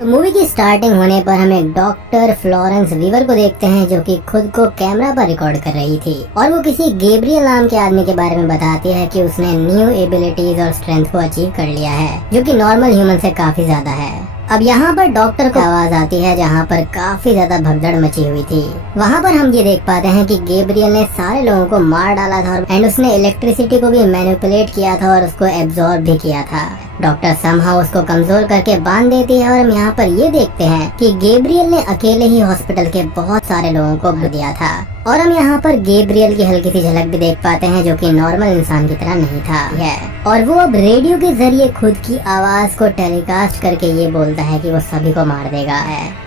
तो मूवी की स्टार्टिंग होने पर हम एक डॉक्टर फ्लोरेंस वीवर को देखते हैं जो कि खुद को कैमरा पर रिकॉर्ड कर रही थी और वो किसी गैब्रियल नाम के आदमी के बारे में बताती है कि उसने न्यू एबिलिटीज और स्ट्रेंथ को अचीव कर लिया है जो कि नॉर्मल ह्यूमन से काफी ज्यादा है। अब यहाँ पर डॉक्टर को आवाज आती है जहाँ पर काफी ज्यादा भगदड़ मची हुई थी। वहाँ पर हम ये देख पाते हैं कि गैब्रियल ने सारे लोगों को मार डाला था एंड उसने इलेक्ट्रिसिटी को भी मैनिपुलेट किया था और उसको एब्जॉर्ब भी किया था। डॉक्टर समहाउ उसको कमजोर करके बांध देती है और हम यहाँ पर ये देखते हैं कि गैब्रियल ने अकेले ही हॉस्पिटल के बहुत सारे लोगों को मार दिया था। और हम यहाँ पर गैब्रियल की हल्की सी झलक भी देख पाते हैं जो कि नॉर्मल इंसान की तरह नहीं था और वो अब रेडियो के जरिए खुद की आवाज को टेलीकास्ट करके ये बोलता है कि वो सभी को मार देगा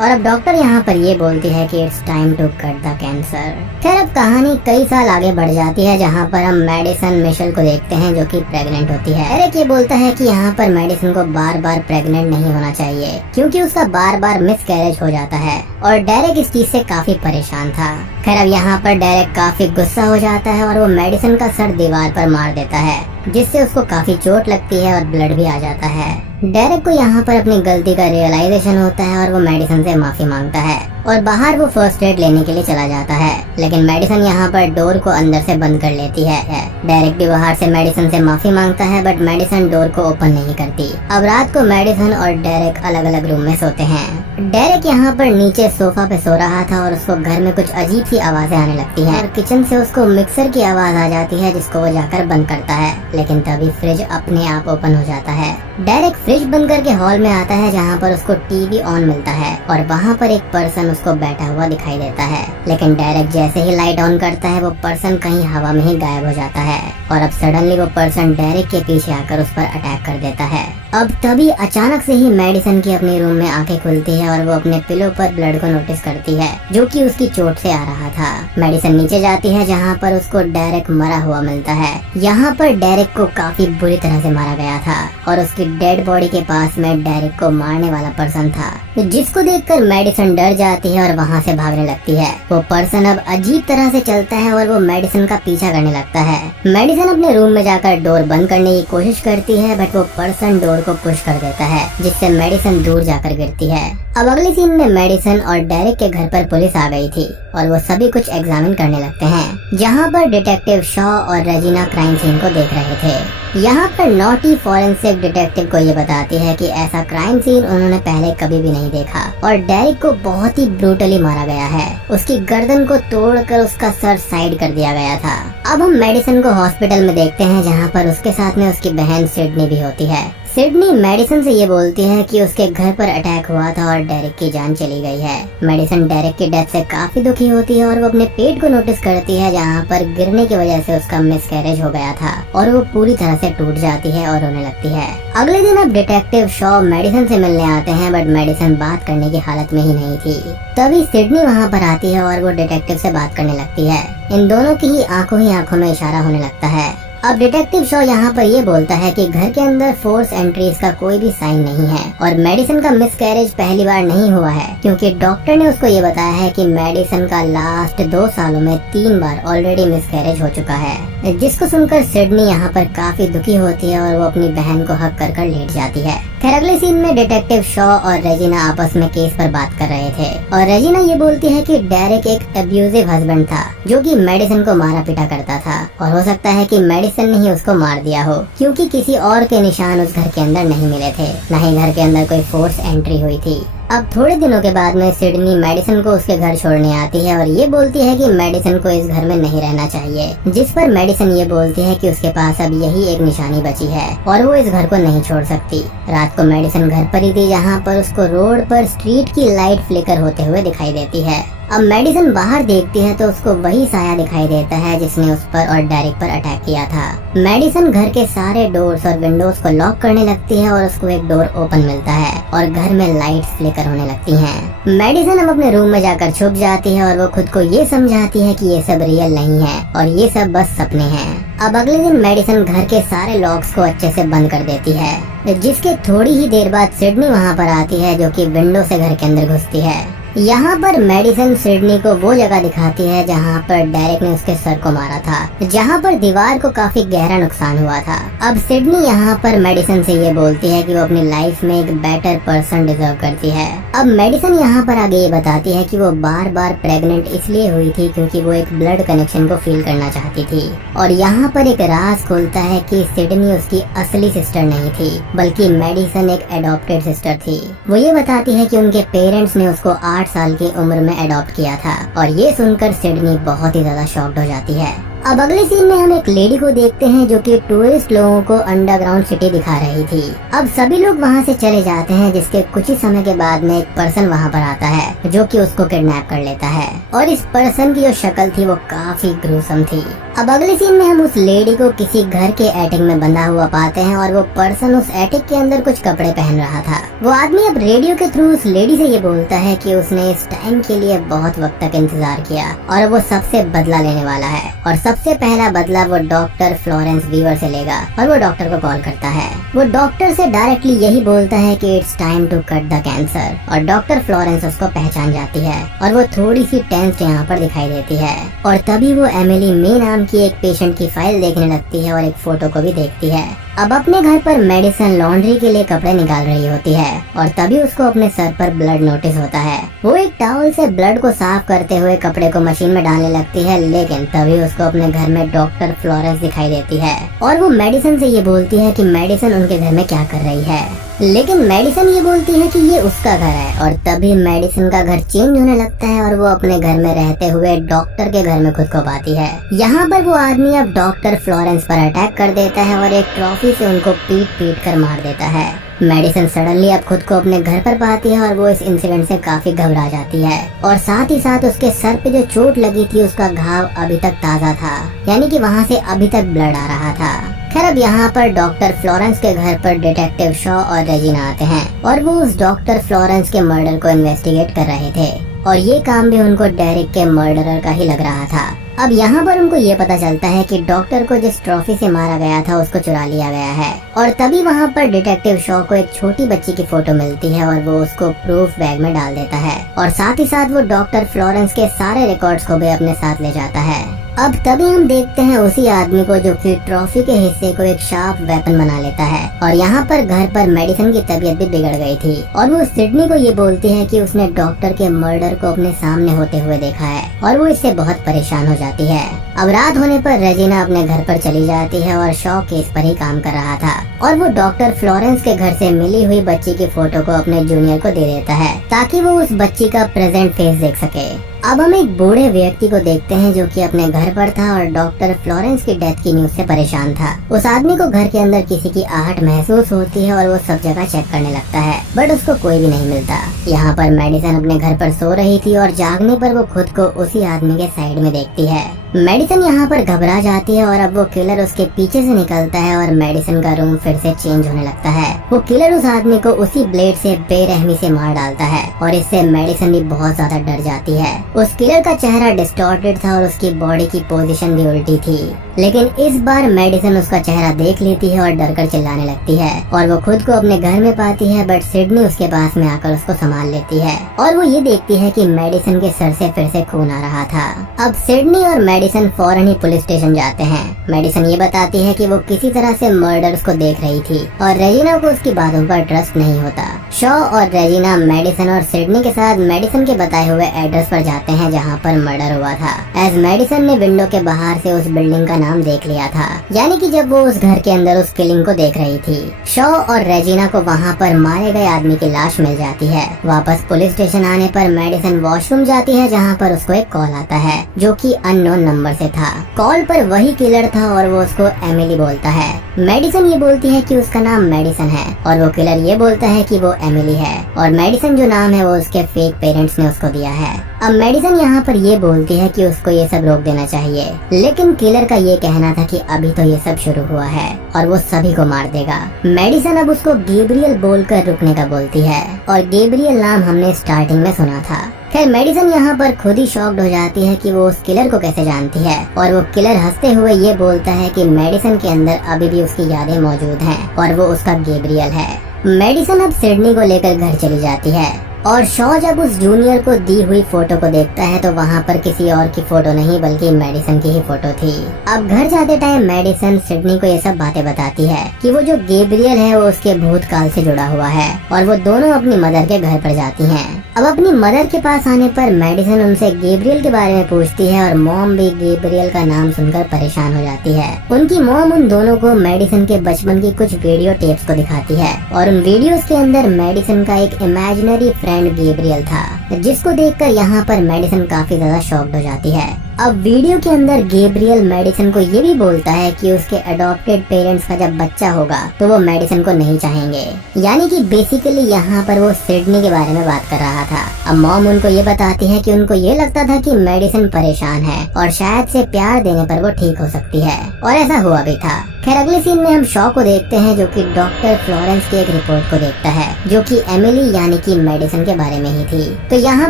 और अब डॉक्टर यहाँ पर ये बोलती है कि it's time to cut the cancer. खैर अब कहानी कई साल आगे बढ़ जाती है जहाँ पर हम मेडिसन मिशेल को देखते हैं जो कि प्रेग्नेंट होती है। एरिक ये बोलता है कि यहाँ पर मेडिसन को बार बार प्रेग्नेंट नहीं होना चाहिए क्योंकि उसका बार बार मिसकैरेज हो जाता है और डेरेक इस चीज से काफी परेशान था। खैर अब यहाँ पर डेरेक काफी गुस्सा हो जाता है और वो मेडिसन का सर दीवार पर मार देता है जिससे उसको काफी चोट लगती है और ब्लड भी आ जाता है। डेरेक को यहाँ पर अपनी गलती का रियलाइजेशन होता है और वो मेडिसन से माफी मांगता है और बाहर वो फर्स्ट एड लेने के लिए चला जाता है लेकिन मेडिसन यहाँ पर डोर को अंदर से बंद कर लेती है। डेरेक भी बाहर से मेडिसन से माफी मांगता है बट मेडिसन डोर को ओपन नहीं करती। अब रात को मेडिसन और डेरेक अलग अलग रूम में सोते हैं। डेरेक यहाँ पर नीचे सोफा पे सो रहा था और उसको घर में कुछ अजीब सी आवाजें आने लगती हैं और किचन से उसको मिक्सर की आवाज आ जाती है जिसको वो जाकर बंद करता है लेकिन तभी फ्रिज अपने आप ओपन हो जाता है। डेरेक फ्रिज बंद करके हॉल में आता है जहाँ पर उसको टीवी ऑन मिलता है और वहाँ पर एक पर्सन उसको बैठा हुआ दिखाई देता है लेकिन डेरेक जैसे ही लाइट ऑन करता है वो पर्सन कहीं हवा में ही गायब हो जाता है और अब सडनली वो पर्सन डेरेक के पीछे आकर उस पर अटैक कर देता है। अब तभी अचानक से ही मेडिसन की अपने रूम में आंखें खुलती है और वो अपने पिलो पर ब्लड को नोटिस करती है जो कि उसकी चोट से आ रहा था। मेडिसन नीचे जाती है जहाँ पर उसको डेरेक मरा हुआ मिलता है। यहाँ पर डेरेक को काफी बुरी तरह से मारा गया था और उसकी डेड बॉडी के पास में डेरेक को मारने वाला पर्सन था जिसको देखकर मेडिसन डर जाती है और वहाँ से भागने लगती है। वो पर्सन अब अजीब तरह से चलता है और वो मेडिसन का पीछा करने लगता है। मेडिसन अपने रूम में जाकर डोर बंद करने की कोशिश करती है बट वो पर्सन डोर को पुश कर देता है जिससे मेडिसन दूर जाकर गिरती है। अब अगले सीन में मेडिसन और डेरेक के घर पर पुलिस आ गई थी और वो सभी कुछ एग्जामिन करने लगते हैं जहाँ पर डिटेक्टिव शॉ और रेजिना क्राइम सीन को देख रहे थे। यहाँ पर नॉटी फॉरेंसिक डिटेक्टिव को ये बताती है कि ऐसा क्राइम सीन उन्होंने पहले कभी भी नहीं देखा और डेरेक को बहुत ही ब्रूटली मारा गया है। उसकी गर्दन को तोड़कर उसका सर साइड कर दिया गया था। अब हम मेडिसन को हॉस्पिटल में देखते हैं जहाँ पर उसके साथ में उसकी बहन सिडनी भी होती है। सिडनी मेडिसन से ये बोलती है कि उसके घर पर अटैक हुआ था और डेरेक की जान चली गई है। मेडिसन डेरेक की डेथ से काफी दुखी होती है और वो अपने पेट को नोटिस करती है जहाँ पर गिरने की वजह से उसका मिसकैरेज हो गया था और वो पूरी तरह से टूट जाती है और रोने लगती है। अगले दिन अब डिटेक्टिव शॉ मेडिसन से मिलने आते हैं बट मेडिसन बात करने की हालत में ही नहीं थी। तभी सिडनी वहाँ पर आती है और वो डिटेक्टिव से बात करने लगती है। इन दोनों की ही आंखों में इशारा होने लगता है। अब डिटेक्टिव शॉ यहाँ पर ये बोलता है कि घर के अंदर फोर्स एंट्रीज का कोई भी साइन नहीं है और मेडिसन का मिसकैरेज पहली बार नहीं हुआ है क्योंकि डॉक्टर ने उसको ये बताया है कि मेडिसन का लास्ट 2 सालों में 3 बार ऑलरेडी मिसकैरेज हो चुका है। जिसको सुनकर सिडनी यहाँ पर काफी दुखी होती है और वो अपनी बहन को हक कर लेट जाती है। खैर अगले सीन में डिटेक्टिव शॉ और रेजिना आपस में केस पर बात कर रहे थे और रेजिना ये बोलती है कि डेरेक एक अब्यूजिव हस्बैंड था जो कि मेडिसन को मारा पीटा करता था और हो सकता है कि मेडिसन ने ही उसको मार दिया हो क्योंकि किसी और के निशान उस घर के अंदर नहीं मिले थे, न ही घर के अंदर कोई फोर्स एंट्री हुई थी। अब थोड़े दिनों के बाद में सिडनी मेडिसन को उसके घर छोड़ने आती है और ये बोलती है कि मेडिसन को इस घर में नहीं रहना चाहिए, जिस पर मेडिसन ये बोलती है कि उसके पास अब यही एक निशानी बची है और वो इस घर को नहीं छोड़ सकती। रात को मेडिसन घर पर ही थी जहाँ पर उसको रोड पर स्ट्रीट की लाइट फ्लिकर होते हुए दिखाई देती है। अब मेडिसन बाहर देखती है तो उसको वही साया दिखाई देता है जिसने उस पर और डेरेक पर अटैक किया था। मेडिसन घर के सारे डोर्स और विंडोज को लॉक करने लगती है और उसको एक डोर ओपन मिलता है और घर में लाइट्स फ्लिकर होने लगती हैं। मेडिसन अब अपने रूम में जाकर छुप जाती है और वो खुद को ये समझाती है कि ये सब रियल नहीं है और ये सब बस सपने हैं। अब अगले दिन मेडिसन घर के सारे लॉक्स को अच्छे से बंद कर देती है जिसके थोड़ी ही देर बाद सिडनी वहाँ पर आती है जो कि विंडो से घर के अंदर घुसती है। यहाँ पर मेडिसन सिडनी को वो जगह दिखाती है जहाँ पर डेरेक ने उसके सर को मारा था, जहाँ पर दीवार को काफी गहरा नुकसान हुआ था। अब सिडनी यहाँ पर मेडिसन से ये बोलती है कि वो अपनी लाइफ में एक बेटर पर्सन डिजर्व करती है। अब मेडिसन यहाँ पर आगे ये बताती है कि वो बार बार प्रेग्नेंट इसलिए हुई थी क्योंकि वो एक ब्लड कनेक्शन को फील करना चाहती थी। और यहाँ पर एक राज खुलता है कि सिडनी उसकी असली सिस्टर नहीं थी, बल्कि मेडिसन एक एडॉप्टेड सिस्टर थी। वो ये बताती है कि उनके पेरेंट्स ने उसको 8 साल की उम्र में अडॉप्ट किया था। और ये सुनकर सिडनी बहुत ही ज्यादा शॉक्ड हो जाती है। अब अगले सीन में हम एक लेडी को देखते हैं जो कि टूरिस्ट लोगों को अंडरग्राउंड सिटी दिखा रही थी। अब सभी लोग वहाँ से चले जाते हैं, जिसके कुछ ही समय के बाद में एक पर्सन वहाँ पर आता है जो कि उसको किडनैप कर लेता है। और इस पर्सन की जो शक्ल थी वो काफी ग्रूसम थी। अब अगले सीन में हम उस लेडी को किसी घर के एटिक में बंधा हुआ पाते हैं और वो पर्सन उस एटिक के अंदर कुछ कपड़े पहन रहा था। वो आदमी अब रेडियो के थ्रू उस लेडी से ये बोलता है कि उसने इस टाइम के लिए बहुत वक्त तक इंतजार किया और वो सबसे बदला लेने वाला है। और सबसे पहला बदला वो डॉक्टर फ्लोरेंस वीवर से लेगा। और वो डॉक्टर को कॉल करता है। वो डॉक्टर से डायरेक्टली यही बोलता है कि it's time to cut the cancer. और डॉक्टर फ्लोरेंस उसको पहचान जाती है और वो थोड़ी सी टेंस्ड यहाँ पर दिखाई देती है। और तभी वो एमिली मे नाम की एक पेशेंट की फाइल देखने लगती है और एक फोटो को भी देखती है। अब अपने घर पर मेडिसन लॉन्ड्री के लिए कपड़े निकाल रही होती है और तभी उसको अपने सर पर ब्लड नोटिस होता है। वो एक टॉवल से ब्लड को साफ करते हुए कपड़े को मशीन में डालने लगती है, लेकिन तभी उसको अपने घर में डॉक्टर फ्लोरेंस दिखाई देती है और वो मेडिसन से ये बोलती है कि मेडिसन उनके घर में क्या कर रही है। लेकिन मेडिसन ये बोलती है कि ये उसका घर है। और तभी मेडिसन का घर चेंज होने लगता है और वो अपने घर में रहते हुए डॉक्टर के घर में खुद को पाती है। यहाँ पर वो आदमी अब डॉक्टर फ्लोरेंस पर अटैक कर देता है और एक ट्रॉफी से उनको पीट पीट कर मार देता है। मेडिसन सडनली अब खुद को अपने घर पर पाती है और वो इस इंसिडेंट से काफी घबरा जाती है। और साथ ही साथ उसके सर पे जो चोट लगी थी उसका घाव अभी तक ताज़ा था, यानी कि वहाँ से अभी तक ब्लड आ रहा था। खैर अब यहाँ पर डॉक्टर फ्लोरेंस के घर पर डिटेक्टिव शॉ और रेजिना आते हैं और वो उस डॉक्टर फ्लोरेंस के मर्डर को इन्वेस्टिगेट कर रहे थे। और ये काम भी उनको डेरिक के मर्डरर का ही लग रहा था। अब यहाँ पर उनको ये पता चलता है कि डॉक्टर को जिस ट्रॉफी से मारा गया था उसको चुरा लिया गया है। और तभी वहाँ पर डिटेक्टिव शॉ को एक छोटी बच्ची की फोटो मिलती है और वो उसको प्रूफ बैग में डाल देता है। और साथ ही साथ वो डॉक्टर फ्लोरेंस के सारे रिकॉर्ड्स को भी अपने साथ ले जाता है। अब तभी हम देखते हैं उसी आदमी को जो कि ट्रॉफी के हिस्से को एक शार्प वेपन बना लेता है। और यहाँ पर घर पर मेडिसन की तबीयत भी बिगड़ गई थी और वो सिडनी को ये बोलती है कि उसने डॉक्टर के मर्डर को अपने सामने होते हुए देखा है और वो इससे बहुत परेशान हो जाती है। अब रात होने पर रेजिना अपने घर पर चली जाती है और शॉ केस पर ही काम कर रहा था और वो डॉक्टर फ्लोरेंस के घर से मिली हुई बच्ची की फोटो को अपने जूनियर को दे देता है ताकि वो उस बच्ची का प्रेजेंट फेस देख सके। अब हम एक बूढ़े व्यक्ति को देखते हैं जो कि अपने घर पर था और डॉक्टर फ्लोरेंस की डेथ की न्यूज से परेशान था। उस आदमी को घर के अंदर किसी की आहट महसूस होती है और वो सब जगह चेक करने लगता है, बट उसको कोई भी नहीं मिलता। यहाँ पर मेडिसन अपने घर पर सो रही थी और जागने पर वो खुद को उसी आदमी के साइड में देखती है। मेडिसन यहाँ पर घबरा जाती है और अब वो किलर उसके पीछे से निकलता है और मेडिसन का रूम फिर से चेंज होने लगता है। वो किलर उस आदमी को उसी ब्लेड से बेरहमी से मार डालता है और इससे मेडिसन भी बहुत ज्यादा डर जाती है। उस किलर का चेहरा डिस्टॉर्टेड था और उसकी बॉडी की पोजीशन भी उल्टी थी, लेकिन इस बार मेडिसन उसका चेहरा देख लेती है और डरकर चिल्लाने लगती है और वो खुद को अपने घर में पाती है, बट सिडनी उसके पास में आकर उसको संभाल लेती है और वो ये देखती है कि मेडिसन के सर से फिर से खून आ रहा था। अब सिडनी और मेडिसन फौरन ही पुलिस स्टेशन जाते हैं। मेडिसन ये बताती है कि वो किसी तरह से मर्डर्स को देख रही थी और रेजिना को उसकी बातों पर ट्रस्ट नहीं होता। शॉ और रेजिना मेडिसन और सिडनी के साथ मेडिसन के बताए हुए एड्रेस पर जाते हैं जहाँ पर मर्डर हुआ था। एज मेडिसन ने विंडो के बाहर से उस बिल्डिंग का नाम देख लिया था, यानी कि जब वो उस घर के अंदर उस किलिंग को देख रही थी। शॉ और रेजिना को वहाँ पर मारे गए आदमी की लाश मिल जाती है। वापस पुलिस स्टेशन आने पर मेडिसन वॉशरूम जाती है जहाँ पर उसको एक कॉल आता है जो कि अननोन नंबर से था। कॉल पर वही किलर था और वो उसको एमिली बोलता है। मेडिसन ये बोलती है कि उसका नाम मेडिसन है और वो किलर ये बोलता है कि वो एमिली है और मेडिसन जो नाम है वो उसके फेक पेरेंट्स ने उसको दिया है। अब मेडिसन यहाँ पर ये बोलती है कि उसको ये सब रोक देना चाहिए, लेकिन किलर का ये कहना था कि अभी तो ये सब शुरू हुआ है और वो सभी को मार देगा। मेडिसन अब उसको गैब्रियल बोलकर रुकने का बोलती है और गैब्रियल नाम हमने स्टार्टिंग में सुना था। खैर मेडिसन यहाँ पर खुद ही शॉक्ड हो जाती है कि वो उस किलर को कैसे जानती है और वो किलर हंसते हुए ये बोलता है कि मेडिसन के अंदर अभी भी उसकी यादें मौजूद हैं और वो उसका गैब्रियल है। मेडिसन अब सिडनी को लेकर घर चली जाती है। और शॉ जब उस जूनियर को दी हुई फोटो को देखता है तो वहाँ पर किसी और की फोटो नहीं बल्कि मेडिसन की ही फोटो थी। अब घर जाते टाइम मेडिसन सिडनी को ये सब बातें बताती है कि वो जो गैब्रियल है वो उसके भूतकाल से जुड़ा हुआ है और वो दोनों अपनी मदर के घर पर जाती हैं। अब अपनी मदर के पास आने पर मेडिसन उनसे गैब्रियल के बारे में पूछती है और मॉम भी गैब्रियल का नाम सुनकर परेशान हो जाती है। उनकी मॉम उन दोनों को मेडिसन के बचपन की कुछ वीडियो टेप्स को दिखाती है और उन वीडियोस के अंदर मेडिसन का एक इमेजिनरी फ्रेंड गैब्रियल था, जिसको देखकर यहाँ पर मेडिसन काफी ज्यादा शॉक्ड हो जाती है। अब वीडियो के अंदर गैब्रियल मेडिसन को ये भी बोलता है कि उसके अडॉप्टेड पेरेंट्स का जब बच्चा होगा तो वो मेडिसन को नहीं चाहेंगे, यानी कि बेसिकली यहाँ पर वो सिडनी के बारे में बात कर रहा था। अब मॉम उनको ये बताती है कि उनको ये लगता था कि मेडिसन परेशान है और शायद से प्यार देने पर वो ठीक हो सकती है, और ऐसा हुआ भी था। खैर अगले सीन में हम शॉ को देखते हैं जो कि डॉक्टर फ्लोरेंस की एक रिपोर्ट को देखता है जो कि एमिली यानी कि मेडिसन के बारे में ही थी। तो यहाँ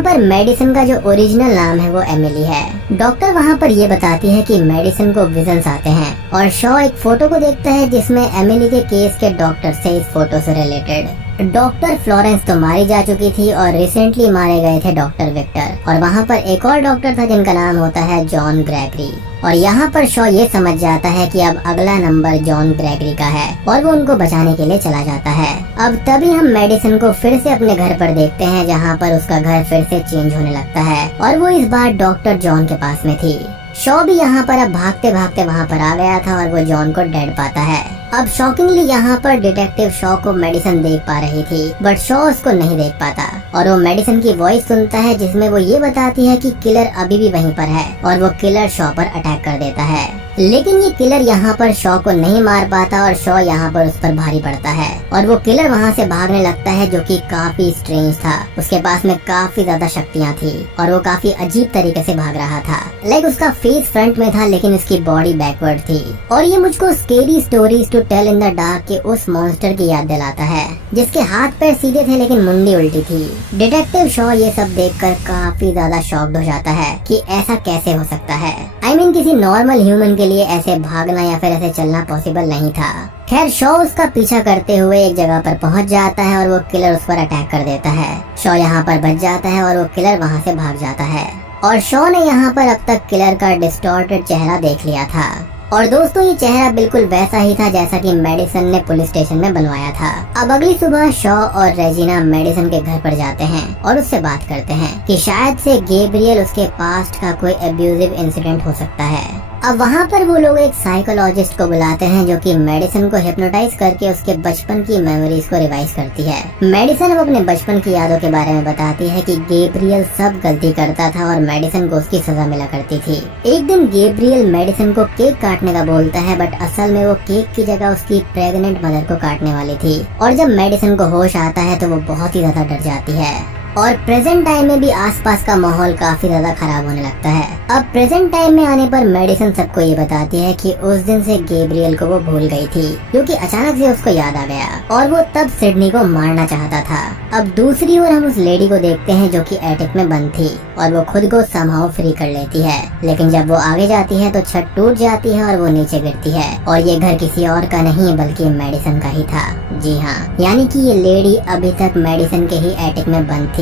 पर मेडिसन का जो ओरिजिनल नाम है वो एमिली है। डॉक्टर वहाँ पर ये बताती है कि मेडिसन को विजन्स आते हैं और शॉ एक फोटो को देखता है जिसमें एमिली के केस के डॉक्टर से इस फोटो से रिलेटेड। डॉक्टर फ्लोरेंस तो मारी जा चुकी थी और रिसेंटली मारे गए थे डॉक्टर विक्टर, और वहाँ पर एक और डॉक्टर था जिनका नाम होता है जॉन ग्रेगरी। और यहाँ पर शॉ ये समझ जाता है कि अब अगला नंबर जॉन ग्रेगरी का है और वो उनको बचाने के लिए चला जाता है। अब तभी हम मेडिसन को फिर से अपने घर पर देखते हैं जहाँ पर उसका घर फिर से चेंज होने लगता है और वो इस बार डॉक्टर जॉन के पास में थी। शॉ भी यहाँ पर अब भागते भागते वहाँ पर आ गया था और वो जॉन को डेड पाता है। अब शॉकिंगली यहाँ पर डिटेक्टिव शॉ को मेडिसन देख पा रही थी बट शॉ उसको नहीं देख पाता और वो मेडिसन की वॉइस सुनता है जिसमें वो ये बताती है कि किलर अभी भी वहीं पर है और वो किलर शॉ पर अटैक कर देता है। लेकिन ये किलर यहाँ पर शॉ को नहीं मार पाता और शॉ यहाँ पर उस पर भारी पड़ता है और वो किलर वहाँ से भागने लगता है जो कि काफी स्ट्रेंज था। उसके पास में काफी ज्यादा शक्तियाँ थी और वो काफी अजीब तरीके से भाग रहा था। लाइक उसका फेस फ्रंट में था लेकिन उसकी बॉडी बैकवर्ड थी और ये मुझको scary stories to tell in the dark के उस मॉन्स्टर की याद दिलाता है जिसके हाथ पैर सीधे थे लेकिन मुंडी उल्टी थी। डिटेक्टिव शॉ ये सब देखकर काफी ज्यादा शॉक्ड हो जाता है कि ऐसा कैसे हो सकता है। I mean, किसी नॉर्मल ह्यूमन के लिए ऐसे भागना या फिर ऐसे चलना पॉसिबल नहीं था। खैर शॉ उसका पीछा करते हुए एक जगह पर पहुंच जाता है और वो किलर उस पर अटैक कर देता है। शॉ यहाँ पर बच जाता है और वो किलर वहाँ से भाग जाता है और शॉ ने यहाँ पर अब तक किलर का डिस्टॉर्टेड चेहरा देख लिया था। और दोस्तों ये चेहरा बिल्कुल वैसा ही था जैसा कि मेडिसन ने पुलिस स्टेशन में बनवाया था। अब अगली सुबह शॉ और रेजिना मेडिसन के घर पर जाते हैं और उससे बात करते हैं कि शायद से गैब्रियल उसके पास्ट का कोई अब्यूजिव इंसिडेंट हो सकता है। अब वहाँ पर वो लोग एक साइकोलॉजिस्ट को बुलाते हैं जो कि मेडिसन को हिप्नोटाइज करके उसके बचपन की मेमोरीज को रिवाइज करती है। मेडिसन अब अपने बचपन की यादों के बारे में बताती है कि गैब्रियल सब गलती करता था और मेडिसन को उसकी सजा मिला करती थी। एक दिन गैब्रियल मेडिसन को केक काटने का बोलता है बट असल में वो केक की जगह उसकी प्रेग्नेंट मदर को काटने वाली थी और जब मेडिसन को होश आता है तो वो बहुत ही ज्यादा डर जाती है और प्रेजेंट टाइम में भी आसपास का माहौल काफी ज्यादा खराब होने लगता है। अब प्रेजेंट टाइम में आने पर मेडिसन सबको ये बताती है कि उस दिन से गैब्रियल को वो भूल गई थी क्योंकि अचानक से उसको याद आ गया और वो तब सिडनी को मारना चाहता था। अब दूसरी ओर हम उस लेडी को देखते हैं जो कि एटिक में बंद थी और वो खुद को समहाउ फ्री कर लेती है, लेकिन जब वो आगे जाती है तो छत टूट जाती है और वो नीचे गिरती है और ये घर किसी और का नहीं बल्कि मेडिसन का ही था। जी हाँ, यानी कि ये लेडी अभी तक मेडिसन के ही एटिक में बंद थी।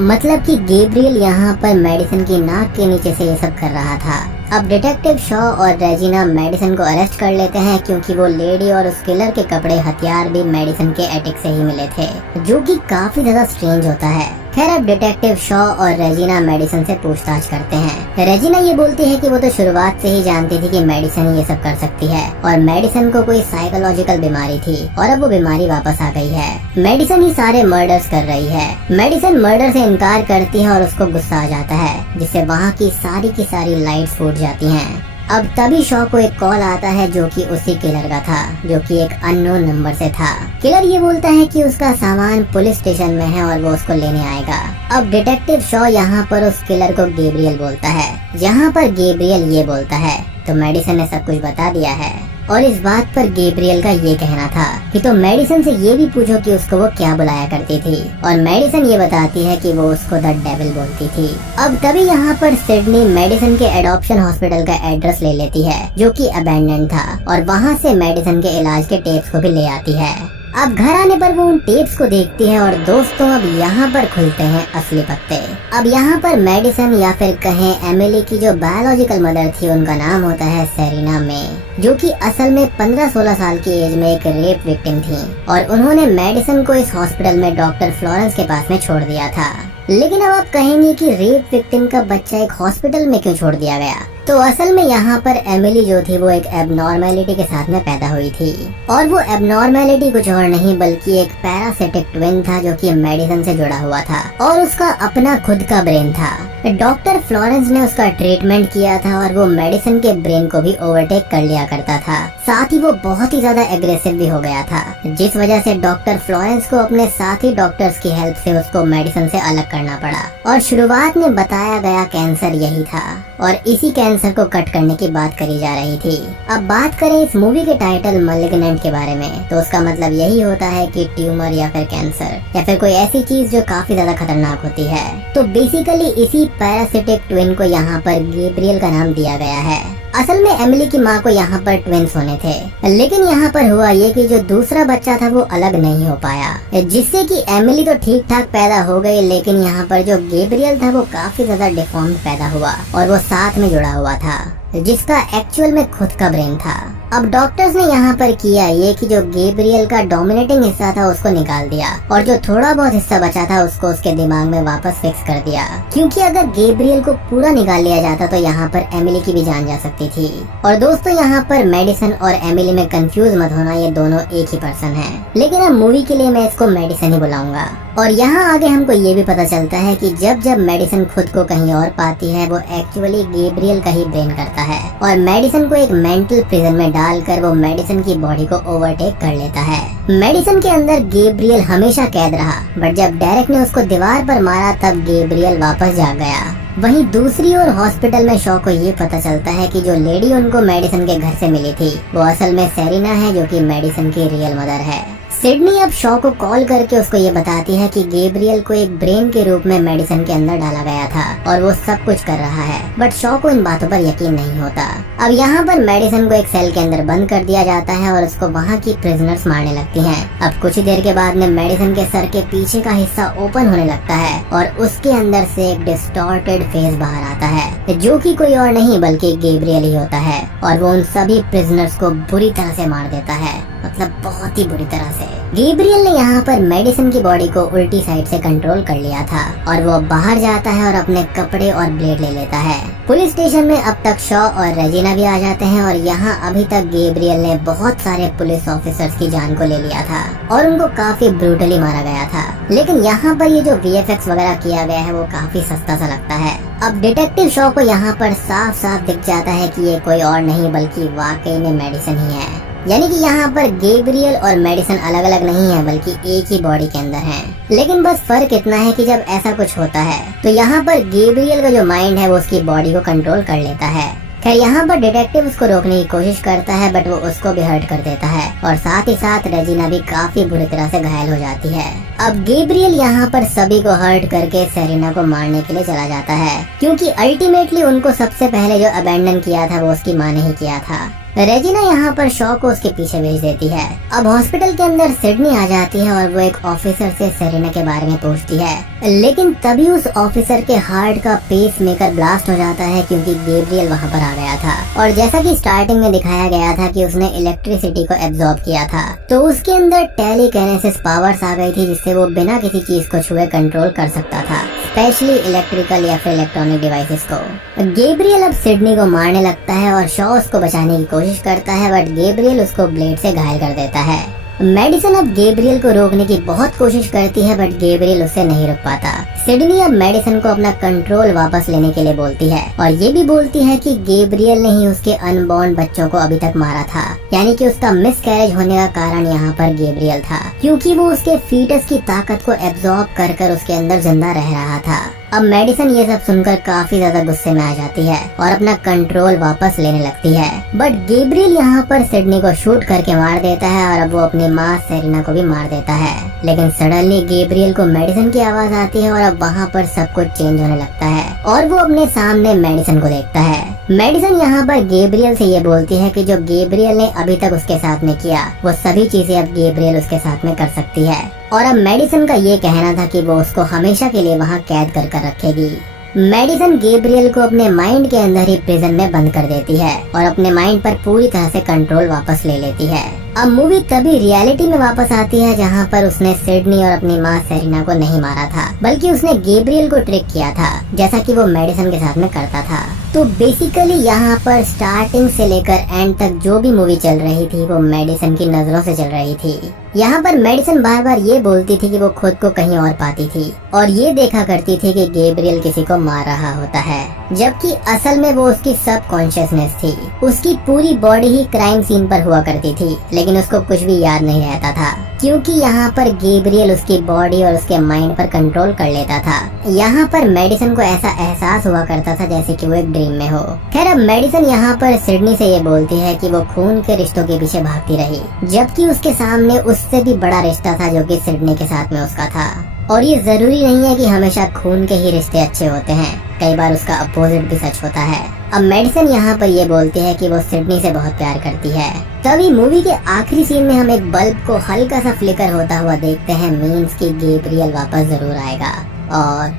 मतलब कि गैब्रियल यहाँ पर मेडिसन की नाक के नीचे से ये सब कर रहा था। अब डिटेक्टिव शॉ और रेजिना मेडिसन को अरेस्ट कर लेते हैं क्योंकि वो लेडी और उस किलर के कपड़े हथियार भी मेडिसन के एटिक से ही मिले थे, जो कि काफी ज्यादा स्ट्रेंज होता है। खैर अब डिटेक्टिव शॉ और रेजिना मेडिसन से पूछताछ करते हैं। रेजिना ये बोलती है कि वो तो शुरुआत से ही जानती थी कि मेडिसन ये सब कर सकती है और मेडिसन को कोई साइकोलॉजिकल बीमारी थी और अब वो बीमारी वापस आ गई है। मेडिसन ही सारे मर्डर्स कर रही है। मेडिसन मर्डर से इनकार करती है और उसको गुस्सा आ जाता है जिससे वहाँ की सारी लाइट्स फूट जाती हैं। अब तभी शॉ को एक कॉल आता है जो कि उसी किलर का था, जो कि एक अननोन नंबर से था। किलर ये बोलता है कि उसका सामान पुलिस स्टेशन में है और वो उसको लेने आएगा। अब डिटेक्टिव शॉ यहाँ पर उस किलर को गैब्रियल बोलता है, यहाँ पर गैब्रियल ये बोलता है तो मेडिसन ने सब कुछ बता दिया है। और इस बात पर गैब्रियल का ये कहना था कि तो मेडिसन से ये भी पूछो कि उसको वो क्या बुलाया करती थी और मेडिसन ये बताती है कि वो उसको द डेविल बोलती थी। अब तभी यहाँ पर सिडनी मेडिसन के एडॉप्शन हॉस्पिटल का एड्रेस ले लेती है जो कि अबैंडन था और वहाँ से मेडिसन के इलाज के टेप्स को भी ले आती है। अब घर आने पर वो उन टेप्स को देखती है और दोस्तों अब यहाँ पर खुलते हैं असली पत्ते। अब यहाँ पर मेडिसन या फिर कहें एमिली की जो बायोलॉजिकल मदर थी उनका नाम होता है सेरेना मे, जो कि असल में 15-16 साल की एज में एक रेप विक्टिम थी और उन्होंने मेडिसन को इस हॉस्पिटल में डॉक्टर फ्लोरेंस के पास में छोड़ दिया था। लेकिन अब आप कहेंगे कि रेप विक्टिम का बच्चा एक हॉस्पिटल में क्यों छोड़ दिया गया? तो असल में यहाँ पर एमिली जो थी वो एक एबनॉर्मेलिटी के साथ में पैदा हुई थी और वो एबनॉर्मेलिटी कुछ और नहीं बल्कि एक पैरासिटिक ट्विन था जो कि मेडिसन से जुड़ा हुआ था और उसका अपना खुद का ब्रेन था। डॉक्टर फ्लोरेंस ने उसका ट्रीटमेंट किया था और वो मेडिसन के ब्रेन को भी ओवरटेक कर लिया करता था। साथ ही वो बहुत ही ज्यादा एग्रेसिव भी हो गया था, जिस वजह से डॉक्टर फ्लोरेंस को अपने साथी डॉक्टर्स की हेल्प से उसको मेडिसन से अलग करना पड़ा और शुरुआत में बताया गया कैंसर यही था और इसी कैंसर को कट करने की बात करी जा रही थी। अब बात करें इस मूवी के टाइटल मलिग्नेंट के बारे में, तो उसका मतलब यही होता है कि ट्यूमर या फिर कैंसर या फिर कोई ऐसी चीज जो काफी ज्यादा खतरनाक होती है। तो बेसिकली इसी पैरासिटिक ट्विन को यहाँ पर गैब्रियल का नाम दिया गया है। असल में एमिली की माँ को यहाँ पर ट्विंस होने थे, लेकिन यहाँ पर हुआ ये कि जो दूसरा बच्चा था वो अलग नहीं हो पाया, जिससे कि एमिली तो ठीक ठाक पैदा हो गई, लेकिन यहाँ पर जो गैब्रियल था वो काफी ज्यादा डिफॉर्म पैदा हुआ और वो साथ में जुड़ा हुआ था जिसका एक्चुअल में खुद का ब्रेन था। अब डॉक्टर्स ने यहाँ पर किया ये कि जो गैब्रियल का डोमिनेटिंग हिस्सा था उसको निकाल दिया और जो थोड़ा बहुत हिस्सा बचा था उसको उसके दिमाग में वापस फिक्स कर दिया, क्योंकि अगर गैब्रियल को पूरा निकाल लिया जाता तो यहाँ पर एमिली की भी जान जा सकती थी। और दोस्तों यहाँ पर मेडिसन और एमिली में कंफ्यूज मत होना, ये दोनों एक ही पर्सन है, लेकिन अब मूवी के लिए मैं इसको मेडिसन ही बुलाऊंगा। और यहाँ आगे हमको ये भी पता चलता है कि जब जब मेडिसन खुद को कहीं और पाती है वो एक्चुअली गैब्रियल का ही ब्रेन करता है और मेडिसन को एक मेंटल प्रिजन में डालकर वो मेडिसन की बॉडी को ओवरटेक कर लेता है। मेडिसन के अंदर गैब्रियल हमेशा कैद रहा, बट जब डेरेक ने उसको दीवार पर मारा तब गैब्रियल वापस जाग गया। वहीं दूसरी ओर हॉस्पिटल में शॉ को ये पता चलता है कि जो लेडी उनको मेडिसन के घर से मिली थी वो असल में सेरेना है, जो कि मेडिसन की रियल मदर है। सिडनी अब शॉ को कॉल करके उसको ये बताती है कि गैब्रियल को एक ब्रेन के रूप में मेडिसन के अंदर डाला गया था और वो सब कुछ कर रहा है, बट शॉ को इन बातों पर यकीन नहीं होता। अब यहाँ पर मेडिसन को एक सेल के अंदर बंद कर दिया जाता है और उसको वहाँ की प्रिजनर्स मारने लगती हैं। अब कुछ ही देर के बाद में मेडिसन के सर के पीछे का हिस्सा ओपन होने लगता है और उसके अंदर से एक डिस्टॉर्टेड फेस बाहर आता है, जो कि कोई और नहीं बल्कि गैब्रियल ही होता है और वो उन सभी प्रिजनर्स को बुरी तरह से मार देता है, मतलब बहुत ही बुरी तरह से। गैब्रियल ने यहाँ पर मेडिसन की बॉडी को उल्टी साइड से कंट्रोल कर लिया था और वो बाहर जाता है और अपने कपड़े और ब्लेड ले लेता है। पुलिस स्टेशन में अब तक शॉ और रेजिना भी आ जाते हैं और यहाँ अभी तक गैब्रियल ने बहुत सारे पुलिस ऑफिसर्स की जान को ले लिया था और उनको काफी ब्रूटली मारा गया था। लेकिन यहाँ पर ये जो VFX वगैरह किया गया है वो काफी सस्ता सा लगता है। अब डिटेक्टिव शॉ को यहाँ पर साफ साफ दिख जाता है कि ये कोई और नहीं बल्कि वाकई में मेडिसन ही है, यानी कि यहाँ पर गैब्रियल और मेडिसन अलग अलग नहीं है बल्कि एक ही बॉडी के अंदर हैं। लेकिन बस फर्क इतना है कि जब ऐसा कुछ होता है तो यहाँ पर गैब्रियल का जो माइंड है वो उसकी बॉडी को कंट्रोल कर लेता है। खैर यहाँ पर डिटेक्टिव उसको रोकने की कोशिश करता है बट वो उसको भी हर्ट कर देता है और साथ ही साथ रेजिना भी काफी बुरी तरह से घायल हो जाती है। अब गैब्रियल यहाँ पर सभी को हर्ट करके सेरेना को मारने के लिए चला जाता है, क्योंकि अल्टीमेटली उनको सबसे पहले जो अबैंडन किया था वो उसकी माँ ने ही किया था। रेजिना यहाँ पर शॉ को उसके पीछे भेज देती है। अब हॉस्पिटल के अंदर सिडनी आ जाती है और वो एक ऑफिसर से सेरेना के बारे में पूछती है, लेकिन तभी उस ऑफिसर के हार्ट का पेस मेकर ब्लास्ट हो जाता है क्योंकि गैब्रियल वहाँ पर आ गया था और जैसा कि स्टार्टिंग में दिखाया गया था कि उसने इलेक्ट्रिसिटी को एब्जॉर्ब किया था तो उसके अंदर टेलीकाइनेसिस पावर्स आ गई थी जिससे वो बिना किसी चीज को छुए कंट्रोल कर सकता था, स्पेशली इलेक्ट्रिकल या फिर इलेक्ट्रॉनिक डिवाइसेस को। गैब्रियल अब सिडनी को मारने लगता है और शॉ उसको बचाने की कोशिश करता है बट गैब्रियल उसको ब्लेड से घायल कर देता है। मेडिसन अब गैब्रियल को रोकने की बहुत कोशिश करती है बट गैब्रियल उससे नहीं रुक पाता। सिडनी अब मेडिसन को अपना कंट्रोल वापस लेने के लिए बोलती है और ये भी बोलती है कि गैब्रियल ने ही उसके अनबॉर्न बच्चों को अभी तक मारा था, यानी कि उसका मिसकैरेज होने का कारण यहाँ पर गैब्रियल था, क्योंकि वो उसके फीटस की ताकत को एब्जॉर्ब कर उसके अंदर जिंदा रह रहा था। अब मेडिसन ये सब सुनकर काफी ज्यादा गुस्से में आ जाती है और अपना कंट्रोल वापस लेने लगती है। बट गैब्रियल यहाँ पर सिडनी को शूट करके मार देता है और अब वो अपनी माँ सेरेना को भी मार देता है। लेकिन सडनली गैब्रियल को मेडिसन की आवाज आती है और अब वहाँ पर सब कुछ चेंज होने लगता है और वो अपने सामने मेडिसन को देखता है। मेडिसन यहाँ पर गैब्रियल से ये बोलती है कि जो गैब्रियल ने अभी तक उसके साथ में किया वो सभी चीजें अब गैब्रियल उसके साथ में कर सकती है। और अब मेडिसन का ये कहना था कि वो उसको हमेशा के लिए वहाँ कैद कर रखेगी। मेडिसन गैब्रियल को अपने माइंड के अंदर ही प्रिजन में बंद कर देती है और अपने माइंड पर पूरी तरह से कंट्रोल वापस ले लेती है। अब मूवी तभी रियलिटी में वापस आती है जहाँ पर उसने सिडनी और अपनी माँ सेरेना को नहीं मारा था, बल्कि उसने गैब्रियल को ट्रिक किया था, जैसा कि वो मेडिसन के साथ में करता था। तो बेसिकली यहाँ पर स्टार्टिंग से लेकर एंड तक जो भी मूवी चल रही थी वो मेडिसन की नजरों से चल रही थी। यहाँ पर मेडिसन बार बार ये बोलती थी कि वो खुद को कहीं और पाती थी और ये देखा करती थी कि गैब्रियल किसी को मार रहा होता है, जबकि असल में वो उसकी सब कॉन्शियसनेस थी। उसकी पूरी बॉडी ही क्राइम सीन पर हुआ करती थी, लेकिन उसको कुछ भी याद नहीं रहता था, क्योंकि यहाँ पर गैब्रियल उसकी बॉडी और उसके माइंड पर कंट्रोल कर लेता था। यहाँ पर मेडिसन को ऐसा एहसास हुआ करता था जैसे कि वो एक ड्रीम में हो। खैर, अब मेडिसन यहाँ पर सिडनी से ये बोलती है कि वो खून के रिश्तों के पीछे भागती रही, जबकि उसके सामने उससे भी बड़ा रिश्ता था जो कि सिडनी के साथ में उसका था। और ये जरूरी नहीं है कि हमेशा खून के ही रिश्ते अच्छे होते हैं, कई बार उसका अपोजिट भी सच होता है। अब मेडिसन यहाँ पर ये बोलती है कि वो सिडनी से बहुत प्यार करती है। तभी मूवी के आखिरी सीन में हम एक बल्ब को हल्का सा फ्लिकर होता हुआ देखते हैं, मीन्स कि गैब्रियल वापस जरूर आएगा। और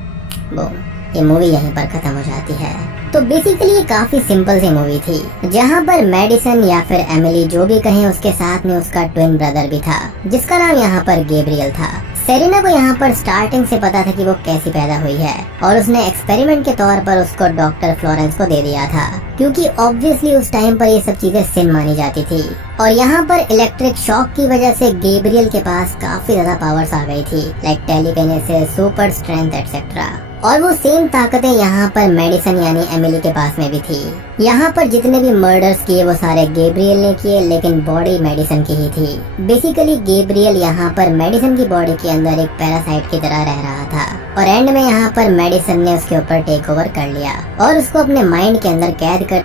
वो ये मूवी यहीं पर खत्म हो जाती है। तो बेसिकली ये काफी सिंपल सी मूवी थी, जहाँ पर मेडिसन या फिर एमिली जो भी कहें, उसके साथ में उसका ट्विन ब्रदर भी था जिसका नाम यहाँ पर गैब्रियल था। सेरेना को यहाँ पर स्टार्टिंग से पता था कि वो कैसी पैदा हुई है और उसने एक्सपेरिमेंट के तौर पर उसको डॉक्टर फ्लोरेंस को दे दिया था, क्योंकि ऑब्वियसली उस टाइम पर ये सब चीजें सिन मानी जाती थी। और यहाँ पर इलेक्ट्रिक शॉक की वजह से गैब्रियल के पास काफी ज्यादा पावर्स आ गई थी, like telekinesis, super strength etcetera. और वो सेम ताकतें यहाँ पर मेडिसन यानी एमिली के पास में भी थी। यहाँ पर जितने भी मर्डर्स किए वो सारे गैब्रियल ने किए, लेकिन बॉडी मेडिसन की ही थी। बेसिकली गैब्रियल यहाँ पर मेडिसन की बॉडी के अंदर एक पैरासाइट की तरह रह रहा था और एंड में यहाँ पर मेडिसन ने उसके ऊपर टेक ओवर कर लिया और उसको अपने माइंड के अंदर कैद कर